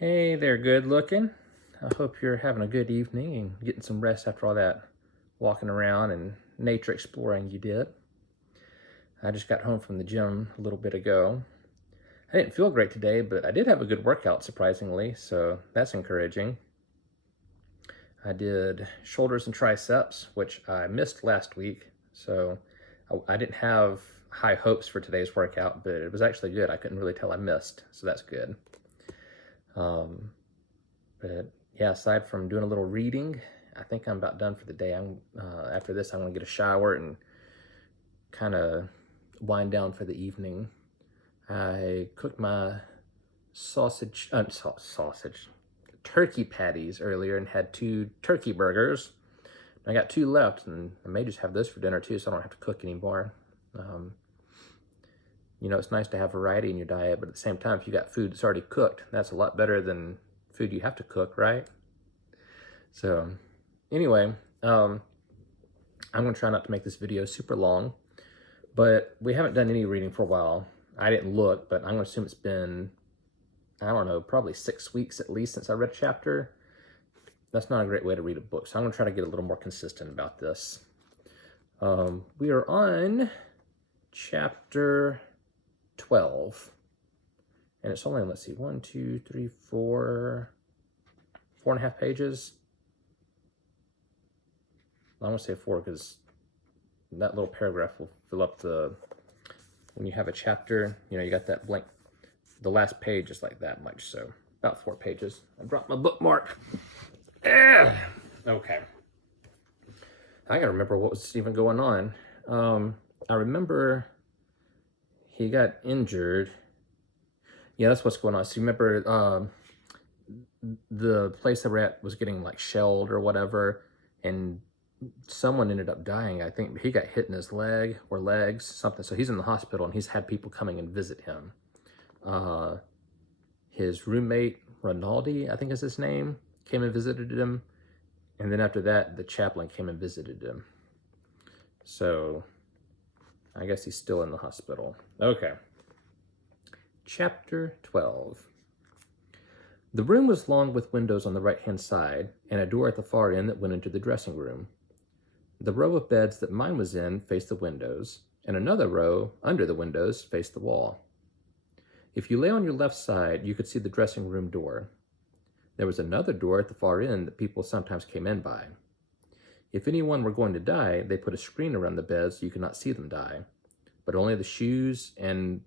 Hey there, good looking. I hope you're having a good evening and getting some rest after all that walking around and nature exploring you did. I just got home from the gym a little bit ago. I didn't feel great today, but I did have a good workout, surprisingly, so that's encouraging. I did shoulders and triceps, which I missed last week, so I didn't have high hopes for today's workout, but it was actually good. I couldn't really tell I missed, so that's good. But yeah, aside from doing a little reading, I think I'm about done for the day. After this, I'm gonna get a shower and kind of wind down for the evening. I cooked my turkey patties earlier and had 2 turkey burgers. I got 2 left, and I may just have those for dinner too, so I don't have to cook anymore. It's nice to have variety in your diet, but at the same time, if you got food that's already cooked, that's a lot better than food you have to cook, right? So anyway, I'm gonna try not to make this video super long, but we haven't done any reading for a while. I didn't look, but I'm gonna assume it's been, I don't know, probably 6 weeks at least since I read a chapter. That's not a great way to read a book, so I'm gonna try to get a little more consistent about this. We are on chapter 12, and it's only, let's see, 1, 2, 3, 4 and a half pages. I'm gonna say 4 because that little paragraph will fill up when you have a chapter, you got that blank, the last page is like that much, so about 4 pages. I dropped my bookmark. Okay. I gotta remember what was even going on. I remember he got injured. Yeah, that's what's going on. So you remember the place that we're at was getting like shelled or whatever, and someone ended up dying. I think he got hit in his leg or legs, something. So he's in the hospital, and he's had people coming and visit him. His roommate, Rinaldi, I think is his name, came and visited him. And then after that, the chaplain came and visited him. So I guess he's still in the hospital. Okay. Chapter 12. The room was long with windows on the right-hand side and a door at the far end that went into the dressing room. The row of beds that mine was in faced the windows, and another row under the windows faced the wall. If you lay on your left side, you could see the dressing room door. There was another door at the far end that people sometimes came in by. If anyone were going to die, they put a screen around the beds so you could not see them die, but only the shoes and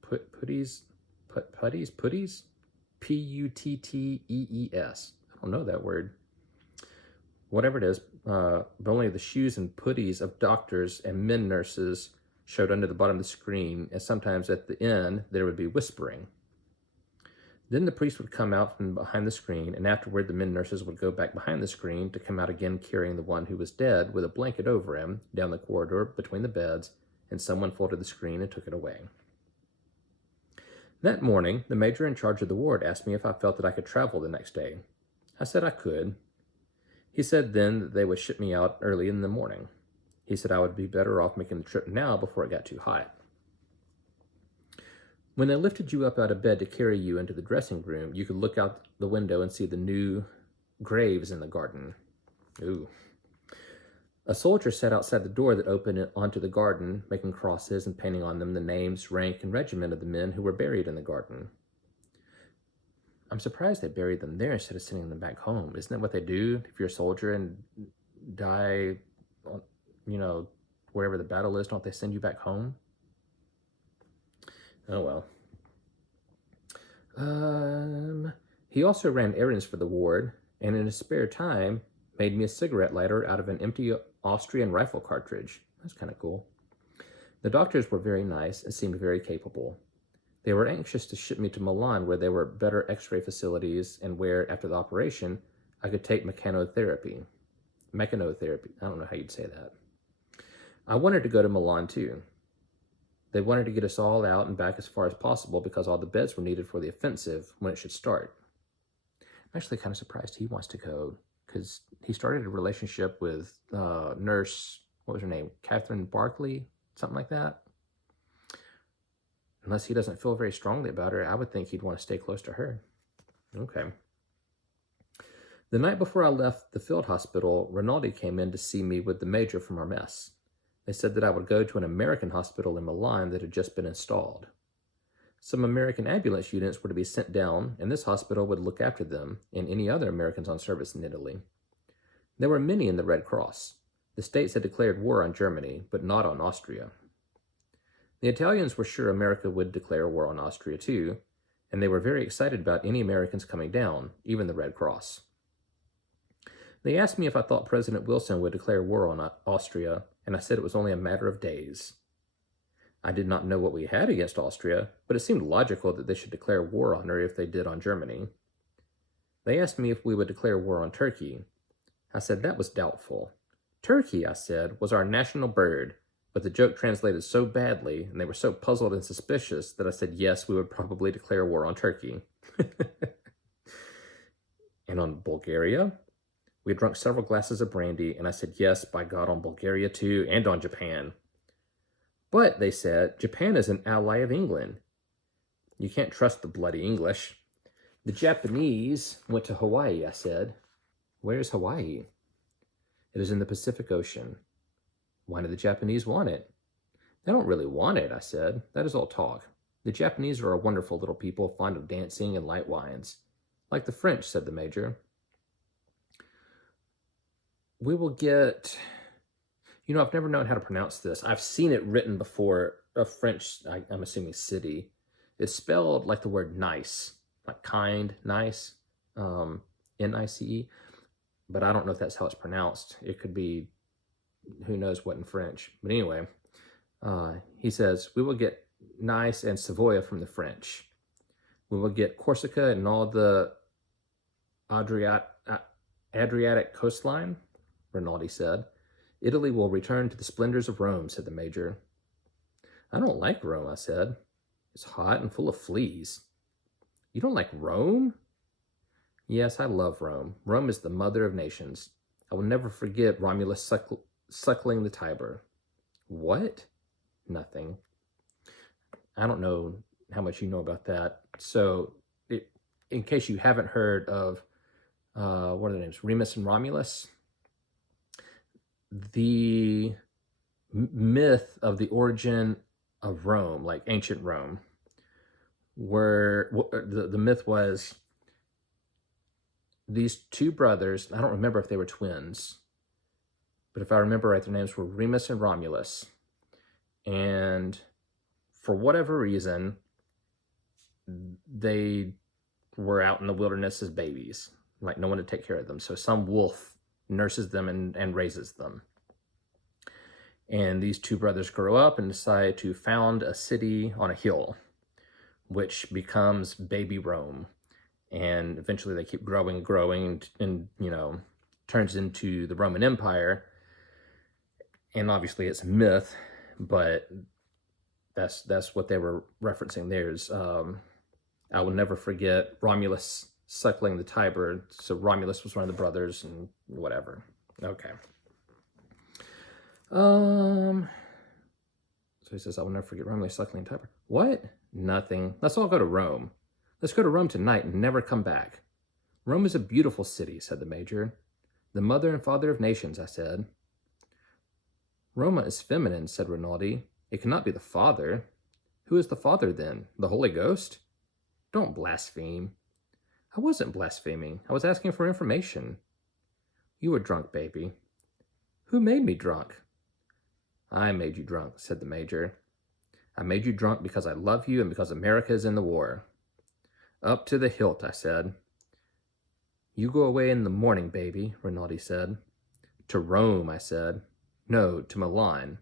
putties? Puttees? I don't know that word. Whatever it is, but only the shoes and puttees of doctors and men nurses showed under the bottom of the screen, and sometimes at the end there would be whispering. Then the priest would come out from behind the screen, and afterward the men nurses would go back behind the screen to come out again carrying the one who was dead with a blanket over him down the corridor between the beds, and someone folded the screen and took it away. That morning, the major in charge of the ward asked me if I felt that I could travel the next day. I said I could. He said then that they would ship me out early in the morning. He said I would be better off making the trip now before it got too hot. When they lifted you up out of bed to carry you into the dressing room, you could look out the window and see the new graves in the garden. Ooh. A soldier sat outside the door that opened onto the garden, making crosses and painting on them the names, rank, and regiment of the men who were buried in the garden. I'm surprised they buried them there instead of sending them back home. Isn't that what they do if you're a soldier and die, wherever the battle is? Don't they send you back home? Oh, well. He also ran errands for the ward, and in his spare time, made me a cigarette lighter out of an empty Austrian rifle cartridge. That's kind of cool. The doctors were very nice and seemed very capable. They were anxious to ship me to Milan, where there were better x-ray facilities and where, after the operation, I could take mechanotherapy. I don't know how you'd say that. I wanted to go to Milan too. They wanted to get us all out and back as far as possible because all the beds were needed for the offensive when it should start. I'm actually kind of surprised he wants to go, because he started a relationship with nurse, what was her name? Catherine Barkley, something like that. Unless he doesn't feel very strongly about her, I would think he'd want to stay close to her. Okay. The night before I left the field hospital, Rinaldi came in to see me with the major from our mess. They said that I would go to an American hospital in Milan that had just been installed. Some American ambulance units were to be sent down, and this hospital would look after them and any other Americans on service in Italy. There were many in the Red Cross. The states had declared war on Germany, but not on Austria. The Italians were sure America would declare war on Austria too, and they were very excited about any Americans coming down, even the Red Cross. They asked me if I thought President Wilson would declare war on Austria, and I said it was only a matter of days. I did not know what we had against Austria, but it seemed logical that they should declare war on her if they did on Germany. They asked me if we would declare war on Turkey. I said that was doubtful. Turkey, I said, was our national bird, but the joke translated so badly, and they were so puzzled and suspicious that I said yes, we would probably declare war on Turkey. And on Bulgaria? We had drunk several glasses of brandy, and I said yes, by God, on Bulgaria too, and on Japan. But, they said, Japan is an ally of England. You can't trust the bloody English. The Japanese went to Hawaii, I said. Where's Hawaii? It is in the Pacific Ocean. Why do the Japanese want it? They don't really want it, I said. That is all talk. The Japanese are a wonderful little people, fond of dancing and light wines. Like the French, said the major. We will get... You know, I've never known how to pronounce this. I've seen it written before, a French, I'm assuming city. It's spelled like the word nice, like kind, nice, N-I-C-E. But I don't know if that's how it's pronounced. It could be who knows what in French. But anyway, he says, we will get nice and Savoia from the French. We will get Corsica and all the Adriatic coastline, Rinaldi said. Italy will return to the splendors of Rome, said the major. I don't like Rome, I said. It's hot and full of fleas. You don't like Rome? Yes, I love Rome. Rome is the mother of nations. I will never forget Romulus suckling the Tiber. What? Nothing. I don't know how much you know about that. So, in case you haven't heard of, what are their names? Remus and Romulus? The myth of the origin of Rome, like ancient Rome, where the myth was these two brothers, I don't remember if they were twins, but if I remember right, their names were Remus and Romulus. And for whatever reason, they were out in the wilderness as babies, like no one to take care of them. So some wolf nurses them and raises them. And these two brothers grow up and decide to found a city on a hill, which becomes baby Rome. And eventually they keep growing and you know, turns into the Roman Empire. And obviously it's a myth, but that's what they were referencing there is, I will never forget Romulus suckling the Tiber. So Romulus was one of the brothers and whatever. Okay. So he says, I will never forget Romulus suckling the Tiber. What? Nothing. Let's all go to Rome. Let's go to Rome tonight and never come back. Rome is a beautiful city, said the major. The mother and father of nations, I said. Roma is feminine, said Rinaldi. It cannot be the father. Who is the father then? The Holy Ghost? Don't blaspheme. I wasn't blaspheming. I was asking for information. You were drunk, baby. Who made me drunk? I made you drunk, said the major. I made you drunk because I love you and because America is in the war. Up to the hilt, I said. You go away in the morning, baby, Rinaldi said. To Rome, I said. No, to Milan.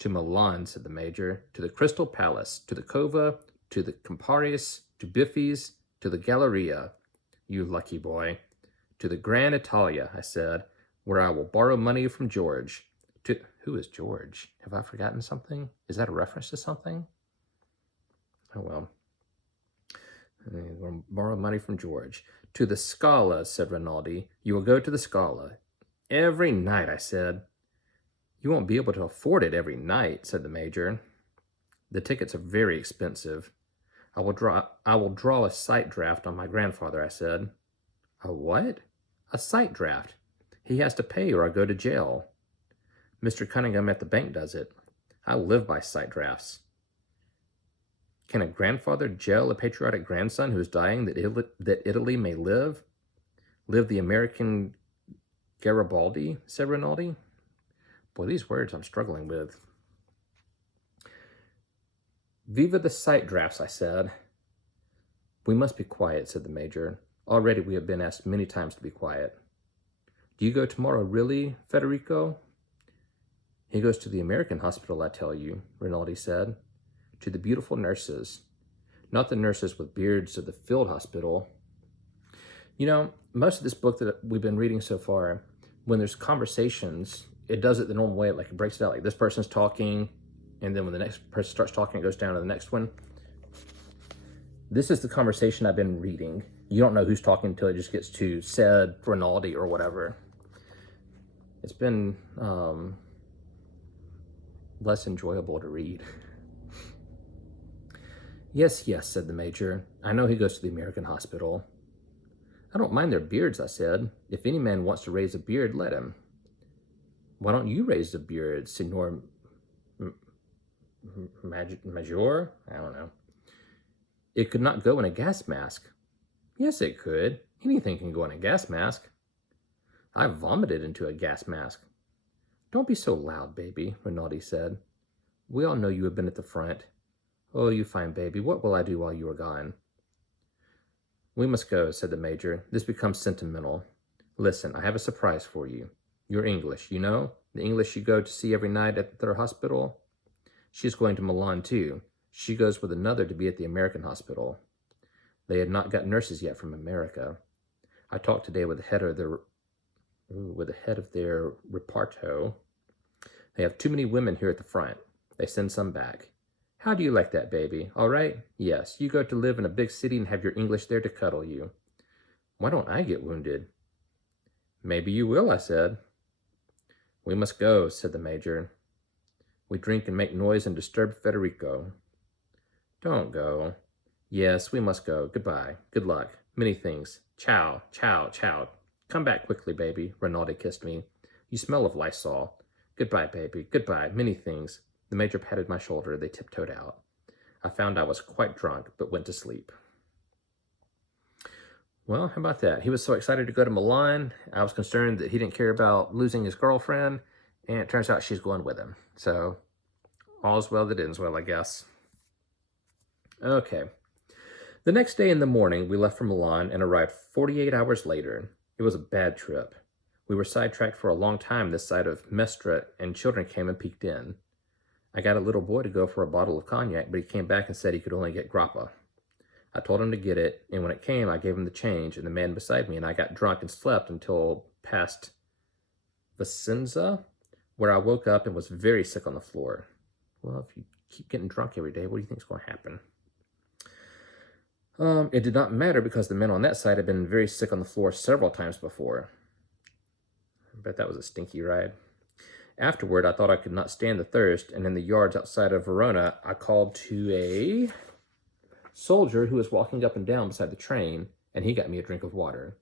To Milan, said the major. To the Crystal Palace, to the Cova, to the Camparius, to Biffy's, to the Galleria. You lucky boy. To the Grand Italia, I said, where I will borrow money from George. To who is George? Have I forgotten something? Is that a reference to something? Oh, well. We'll borrow money from George. To the Scala, said Rinaldi. You will go to the Scala. Every night, I said. You won't be able to afford it every night, said the major. The tickets are very expensive. I will draw a sight draft on my grandfather, I said. A what? A sight draft. He has to pay or I go to jail. Mr. Cunningham at the bank does it. I live by sight drafts. Can a grandfather jail a patriotic grandson who is dying that Italy may live? Live the American Garibaldi, said Rinaldi. Boy, these words I'm struggling with. Viva the sight drafts, I said. We must be quiet, said the major. Already we have been asked many times to be quiet. Do you go tomorrow, really, Federico? He goes to the American hospital, I tell you, Rinaldi said. To the beautiful nurses. Not the nurses with beards of the field hospital. You know, most of this book that we've been reading so far, when there's conversations, it does it the normal way. Like it breaks it out. Like this person's talking, and then when the next person starts talking, it goes down to the next one. This is the conversation I've been reading. You don't know who's talking until it just gets to said Rinaldi or whatever. It's been less enjoyable to read. Yes, yes, said the major. I know he goes to the American hospital. I don't mind their beards, I said. If any man wants to raise a beard, let him. Why don't you raise a beard, Signor Major? I don't know. It could not go in a gas mask. Yes, it could. Anything can go in a gas mask. I vomited into a gas mask. Don't be so loud, baby, Rinaldi said. We all know you have been at the front. Oh, you fine baby, what will I do while you are gone? We must go, said the major. This becomes sentimental. Listen, I have a surprise for you. You're English, you know? The English you go to see every night at their hospital? She's going to Milan, too. She goes with another to be at the American hospital. They had not got nurses yet from America. I talked today with the head of their reparto. They have too many women here at the front. They send some back. How do you like that, baby? All right? Yes, you go to live in a big city and have your English there to cuddle you. Why don't I get wounded? Maybe you will, I said. We must go, said the major. We drink and make noise and disturb Federico. Don't go. Yes, we must go. Goodbye. Good luck. Many things. Ciao, ciao, ciao. Come back quickly, baby. Rinaldi kissed me. You smell of Lysol. Goodbye, baby. Goodbye. Many things. The major patted my shoulder. They tiptoed out. I found I was quite drunk, but went to sleep. Well, how about that? He was so excited to go to Milan. I was concerned that he didn't care about losing his girlfriend, and it turns out she's going with him. So, all's well that ends well, I guess. Okay. The next day in the morning, we left for Milan and arrived 48 hours later. It was a bad trip. We were sidetracked for a long time this side of Mestre, and children came and peeked in. I got a little boy to go for a bottle of cognac, but he came back and said he could only get grappa. I told him to get it, and when it came, I gave him the change, and the man beside me and I got drunk and slept until past Vicenza, where I woke up and was very sick on the floor. Well, if you keep getting drunk every day, what do you think is going to happen? It did not matter because the men on that side had been very sick on the floor several times before. I bet that was a stinky ride. Afterward, I thought I could not stand the thirst, and in the yards outside of Verona, I called to a soldier who was walking up and down beside the train, and he got me a drink of water.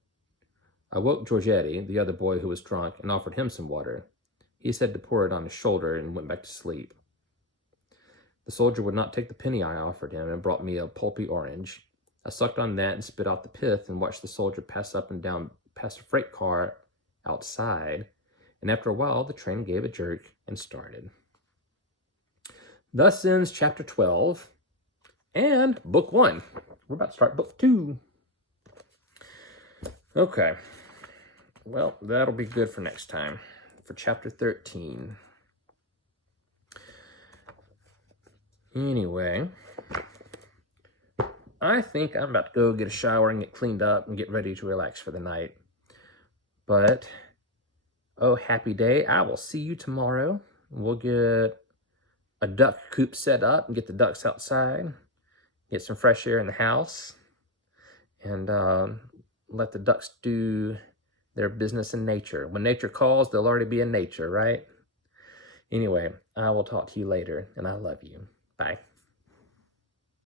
I woke Giorgetti, the other boy who was drunk, and offered him some water. He said to pour it on his shoulder and went back to sleep. The soldier would not take the penny I offered him and brought me a pulpy orange. I sucked on that and spit out the pith and watched the soldier pass up and down past a freight car outside, and after a while the train gave a jerk and started. Thus ends chapter 12 and book 1. We're about to start book 2. Okay. Well, that'll be good for next time, for chapter 13. Anyway, I think I'm about to go get a shower and get cleaned up and get ready to relax for the night. But, oh, happy day. I will see you tomorrow. We'll get a duck coop set up and get the ducks outside, get some fresh air in the house, and let the ducks do their business in nature. When nature calls, they'll already be in nature, right? Anyway, I will talk to you later, and I love you. Bye.